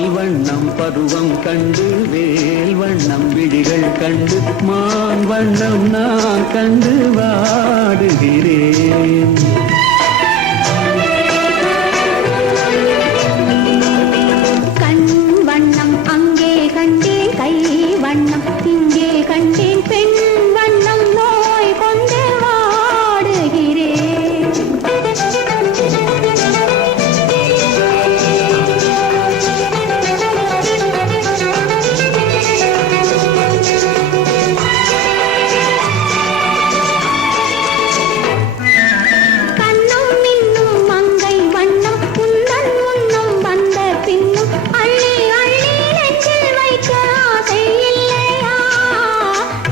பால் வண்ணம் பருவம் கண்டு வேல் வண்ணம் விழிகள் கண்டு மான் வண்ணம் நான் கண்டு வாடுகிறேன். கண் வண்ணம் அங்கே கண்டேன், கை வண்ணம் இங்கே கண்டேன், பெண் வண்ணம் நோய் கொண்டு வாடுகிறேன். கண்ணும் மின்னும் மங்கை வண்ணம் உந்தன் முன்னம் வந்த பின்னும் அள்ளி அள்ளி நெஞ்சில் வைக்க ஆசை இல்லையா?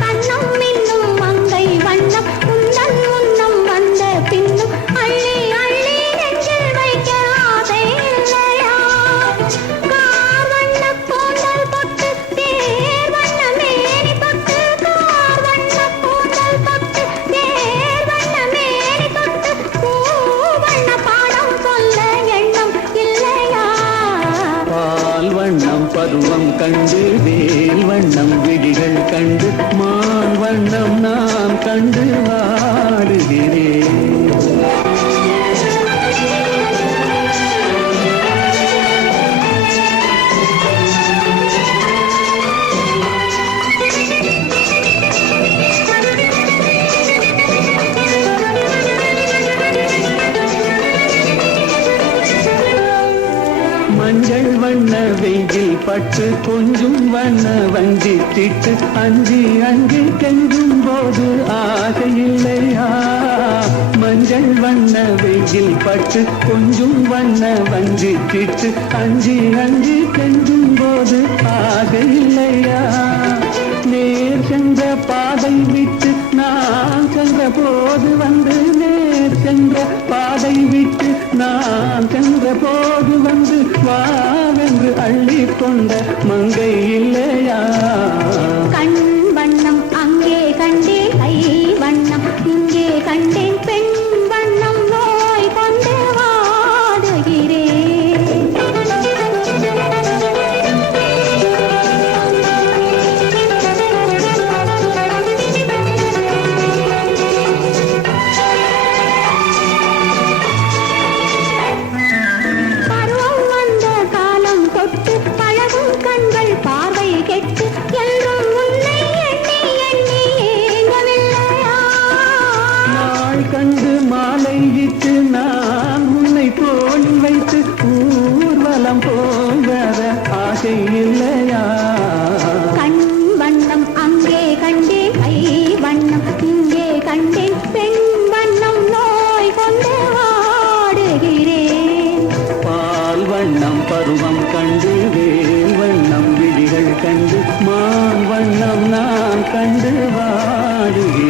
கண்ணும் மின்னும் மங்கை வண்ணம் உந்தன் முன்னம் வந்த பின்னும் அள்ளி அள்ளி நெஞ்சில் வைக்க ஆசை இல்லையா? கார் வண்ண கூந்தல் தொட்டு தேர் வண்ண மேனி தொட்டு, கார் வண்ண கூந்தல் தொட்டு தேர் வண்ண மேனி தொட்டு பூ வண்ண பாடம் சொல்ல எண்ணம் இல்லையா? பால் வண்ணம் பருவம் கண்டு வேல் வண்ணம் விழிகள் கண்டு மான் வண்ணம் நான் கண்டு வாடுகிறேன். மஞ்சள் வண்ண வெயில் பட்டு கொஞ்சம் வண்ண வஞ்சி திட்டு அஞ்சி அஞ்சி கெஞ்சும் போது ஆசை இல்லையா? மஞ்சள் வண்ண வெயில் பட்டு கொஞ்சம் வண்ண வஞ்சி திட்டு அஞ்சி அஞ்சி கெஞ்சும் போது ஆசை இல்லையா? நேர் சென்ற பாதை விட்டு நான் சென்ற போது வந்து, நேர் சென்ற பாதை விட்டு நான் சென்ற போது வந்து வாவென்று அள்ளி கொண்ட மங்கை இல்லையா? கண் வண்ணம் அங்கே கண்டேன், கை வண்ணம் இங்கே கண்டேன், பெண் வண்ணம் நோய் கொண்டு வாடுகிறேன். பருவம் வந்த காலம் தொட்டு பழகும் கண்கள் பார்வை கெட்டு என்றும் உன்னை எண்ணி எண்ணி ஏங்கவில்லையா? நாள் கண்டு மாலை இட்டு நான் உன்னை தோல் வைத்து ஊர்வலம் போகாத ஆசை இல்லையா? கண் வண்ணம் அங்கே கண்டேன், கை வண்ணம் இங்கே கண்டேன், பெண் வண்ணம் நோய் கொண்டு வாடுகிறேன். பால் வண்ணம் பருவம் கண்டு வேல் வண்ணம் விழிகள் கண்டு மான் வண்ணம் நான் கண்டு வாடுகிறேன்.